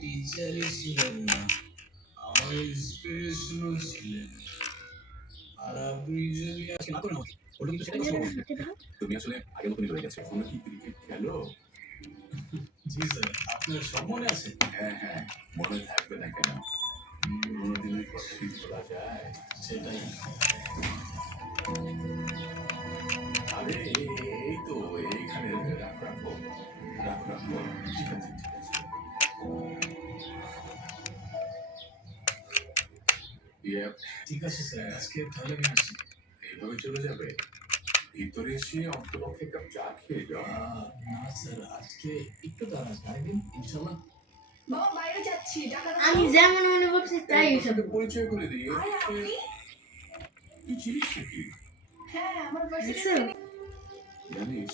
টিচারই ছিলেন না, আমার ইন্সপিরেশনও ছিলেন। আর আপনি যদি আজকে না করেন আমাকে, ওটা কিন্তু সেটাই কষ্ট হবে। তুমি আসলে আগের মতনই রয়ে গেছে। এখনো কি ক্রিকেট খেলো? জি স্যার, আপনার সব মনে আছে? হ্যাঁ হ্যাঁ, মনে থাকবে না কেন? পুরোনো দিনের কথা কি ভোলা যায়? সেটাই। আরে এই তো এইখানে রাখো রাখো রাখো রাখো। ঠিক আছে ঠিক আছে। Yep. ঠিক আছে স্যার, আজকে তাহলে আমি আসি। এইভাবে চলে যাবে? ভিতরে এসে অন্ততপক্ষে এক কাপ চা খেয়ে যাও। না স্যার, আজকে একটু তাড়া আছে, আরেকদিন ইনশাল্লাহ। বাবা বাইরে যাচ্ছি, টাকা দাও। আমি যেমন মনে করছি তাই সাথে পরিচয় করে দিই। আরে আপনি তুই চিনিস নাকি? হ্যাঁ, আমার ভার্সিটি জানিস